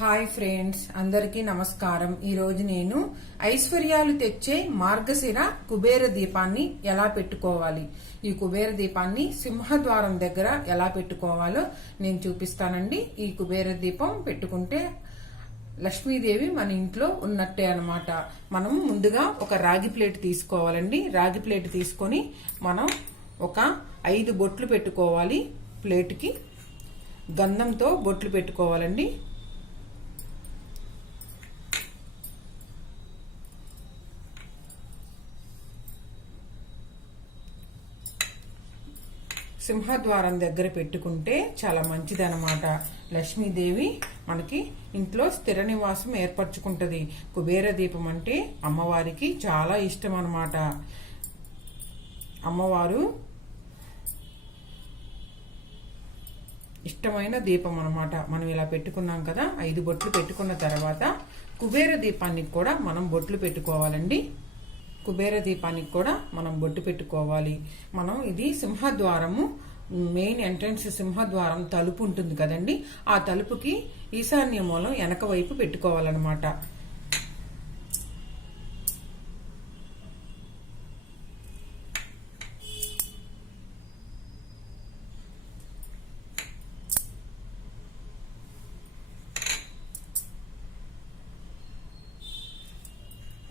Hi friends అందరికీ నమస్కారం. ఈరోజు నేను ఐశ్వర్యాలు తెచ్చే మార్గశిర కుబేర దీపాన్ని ఎలా పెట్టుకోవాలి? ఈ కుబేర దీపాన్ని సింహద్వారం దగ్గర ఎలా పెట్టుకోవాలో నేను చూపిస్తానండి. ఈ కుబేర దీపం పెట్టుకుంటే లక్ష్మీదేవి మన ఇంట్లో ఉన్నట్టే అనమాట మనం ముందుగా ఒక రాగి ప్లేట్ తీసుకోవాలండి. రాగి ప్లేట్ తీసుకొని మనం ఒక ఐదు బొట్లు పెట్టుకోవాలి ప్లేట్కి. గంధంతో బొట్లు పెట్టుకోవాలండి. సింహద్వారం దగ్గర పెట్టుకుంటే చాలా మంచిదన్నమాట. లక్ష్మీదేవి మనకి ఇంట్లో స్థిర నివాసం ఏర్పరచుకుంటుంది. కుబేర దీపం అంటే అమ్మవారికి చాలా ఇష్టం అన్నమాట అమ్మవారు ఇష్టమైన దీపం అనమాట మనం ఇలా పెట్టుకున్నాం కదా ఐదు బొట్లు పెట్టుకున్న తర్వాత కుబేర దీపానికి కూడా మనం బొట్లు పెట్టుకోవాలండి. కుబేర దీపానికి కూడా మనం బొట్టు పెట్టుకోవాలి. మనం ఇది సింహద్వారము మెయిన్ ఎంట్రన్స్ సింహద్వారం తలుపు ఉంటుంది కదండి. ఆ తలుపుకి ఈశాన్య మూలం వెనక వైపు పెట్టుకోవాలన్నమాట.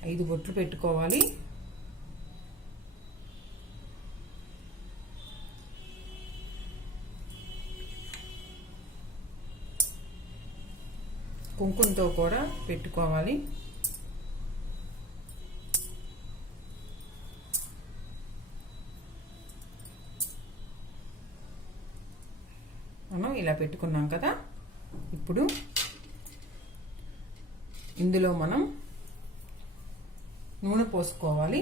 ఐదు బొట్లు పెట్టుకోవాలి. కుంకుమతో కూడా పెట్టుకోవాలి. మనం ఇలా పెట్టుకున్నాం కదా. ఇప్పుడు ఇందులో మనం నూనె పోసుకోవాలి.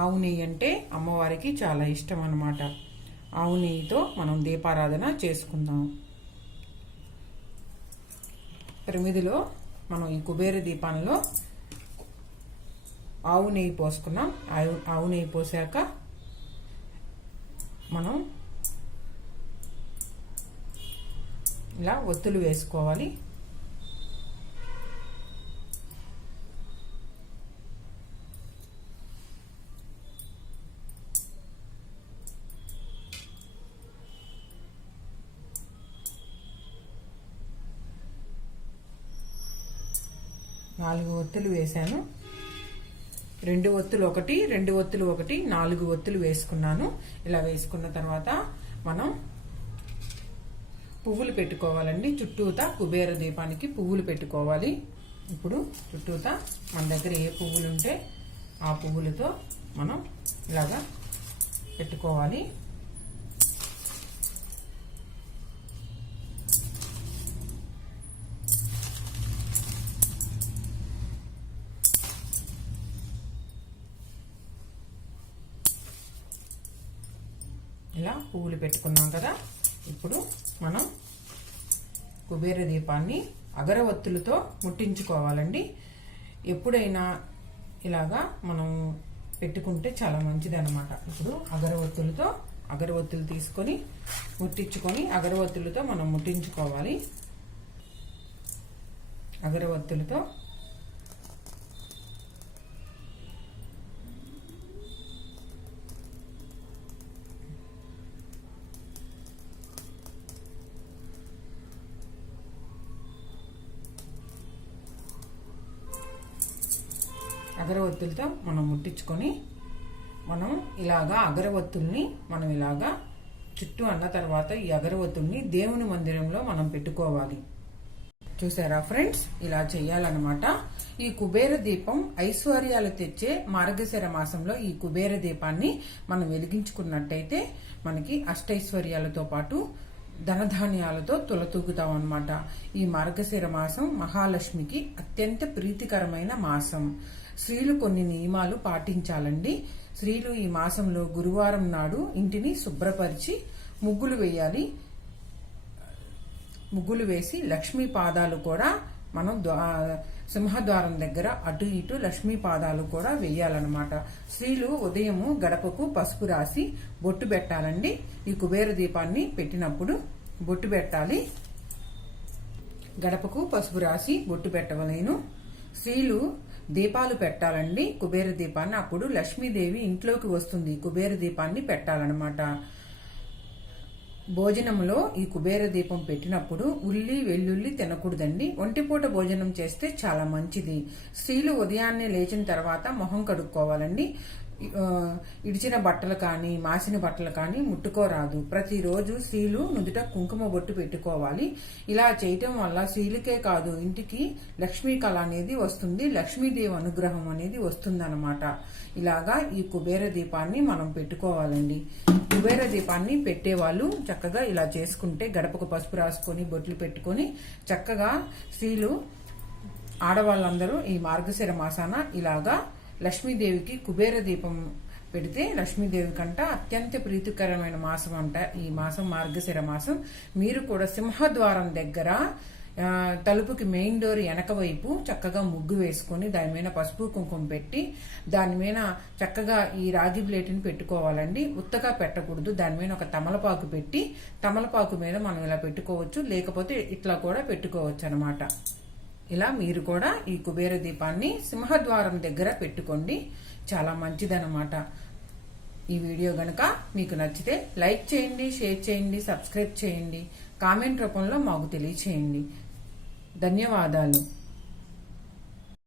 ఆవు నెయ్యి అంటే అమ్మవారికి చాలా ఇష్టం అన్నమాట. ఆవు నెయ్యితో మనం దీపారాధన చేసుకుందాం. ప్రమిదిలో మనం ఈ కుబేర దీపంలో ఆవు నెయ్యి పోసుకున్నాం. ఆవు ఆవు నెయ్యి పోసాక మనం ఇలా ఒత్తులు వేసుకోవాలి. నాలుగు ఒత్తులు వేశాను. రెండు ఒత్తులు ఒకటి రెండు ఒత్తులు ఒకటి నాలుగు ఒత్తులు వేసుకున్నాను. ఇలా వేసుకున్న తర్వాత మనం పువ్వులు పెట్టుకోవాలండి. చుట్టూతా కుబేర దీపానికి పువ్వులు పెట్టుకోవాలి. ఇప్పుడు చుట్టూతా మన దగ్గర ఏ పువ్వులు ఉంటే ఆ పువ్వులతో మనం ఇలాగా పెట్టుకోవాలి. పువ్వులు పెట్టుకున్నాం కదా. ఇప్పుడు మనం కుబేర దీపాన్ని అగరవత్తులతో ముట్టించుకోవాలండి. ఎప్పుడైనా ఇలాగా మనం పెట్టుకుంటే చాలా మంచిది అనమాట ఇప్పుడు అగరవత్తులతో అగరవత్తులు తీసుకొని ముట్టించుకొని అగరవత్తులతో మనం ముట్టించుకోవాలి. అగరవత్తులతో అగరవత్తులతో మనం ముట్టించుకొని మనం ఇలాగా అగరవత్తుల్ని మనం ఇలాగా చుట్టూ అన్న తర్వాత ఈ అగరవత్తుల్ని దేవుని మందిరంలో మనం పెట్టుకోవాలి. చూసారా ఫ్రెండ్స్? ఇలా చేయాలన్నమాట ఈ కుబేర దీపం ఐశ్వర్యాలు తెచ్చే మార్గశిర మాసంలో ఈ కుబేర దీపాన్ని మనం వెలిగించుకున్నట్టయితే మనకి అష్టైశ్వర్యాలతో పాటు ధనధాన్యాలతో తులతూగుతాం అనమాట ఈ మార్గశిర మాసం మహాలక్ష్మికి అత్యంత ప్రీతికరమైన మాసం. స్త్రీలు కొన్ని నియమాలు పాటించాలండి. స్త్రీలు ఈ మాసంలో గురువారం నాడు ఇంటిని శుభ్రపరిచి ముగ్గులు వేయాలి. ముగ్గులు వేసి లక్ష్మీ పాదాలు కూడా మనం సింహద్వారం దగ్గర అటు ఇటు లక్ష్మీ పాదాలు కూడా వేయాలన్నమాట. స్త్రీలు ఉదయము గడపకు పసుపు రాసి బొట్టు పెట్టాలండి. ఈ కుబేర దీపాన్ని పెట్టినప్పుడు బొట్టు పెట్టాలి. గడపకు పసుపు రాసి బొట్టు పెట్టవలేను. స్త్రీలు దీపాలు పెట్టాలండి. కుబేర దీపాన్ని అప్పుడు లక్ష్మీదేవి ఇంట్లోకి వస్తుంది. కుబేర దీపాన్ని పెట్టాలన్నమాట. భోజనంలో ఈ కుబేర దీపం పెట్టినప్పుడు ఉల్లి వెల్లుల్లి తినకూడదండి. ఒంటిపూట భోజనం చేస్తే చాలా మంచిది. స్త్రీలు ఉదయాన్నే లేచిన తర్వాత మొహం కడుక్కోవాలండి. ఇడిచిన బట్టలు కానీ మాసిన బట్టలు కానీ ముట్టుకోరాదు. ప్రతిరోజు స్త్రీలు నుదుట కుంకుమ బొట్టు పెట్టుకోవాలి. ఇలా చేయటం వల్ల స్త్రీలకే కాదు ఇంటికి లక్ష్మీ కళ అనేది వస్తుంది లక్ష్మీదేవి అనుగ్రహం అనేది వస్తుందన్నమాట. ఇలాగా ఈ కుబేర దీపాన్ని మనం పెట్టుకోవాలండి. కుబేర దీపాన్ని పెట్టేవాళ్ళు చక్కగా ఇలా చేసుకుంటే గడపకు పసుపు రాసుకొని బొట్లు పెట్టుకొని చక్కగా స్త్రీలు ఆడవాళ్ళందరూ ఈ మార్గశిర మాసాన ఇలాగా లక్ష్మీదేవికి కుబేర దీపం పెడితే లక్ష్మీదేవి కంట అత్యంత ప్రీతికరమైన మాసం అంట. ఈ మాసం మార్గశిర మాసం. మీరు కూడా సింహద్వారం దగ్గర తలుపుకి మెయిన్ డోర్ వెనక వైపు చక్కగా ముగ్గు వేసుకొని దాని మీద పసుపు కుంకుమ పెట్టి దాని మీద చక్కగా ఈ రాగి ప్లేట్ని పెట్టుకోవాలండి. ఉత్తగా పెట్టకూడదు. దాని మీద ఒక తమలపాకు పెట్టి తమలపాకు మీద మనం ఇలా పెట్టుకోవచ్చు. లేకపోతే ఇట్లా కూడా పెట్టుకోవచ్చు అనమాట ఇలా మీరు కూడా ఈ కుబేర దీపాన్ని సింహద్వారం దగ్గర పెట్టుకోండి. చాలా మంచిదన్నమాట. ఈ వీడియో గనక మీకు నచ్చితే లైక్ చేయండి షేర్ చేయండి సబ్స్క్రైబ్ చేయండి. కామెంట్ రూపంలో మాకు తెలియచేయండి. ధన్యవాదాలు.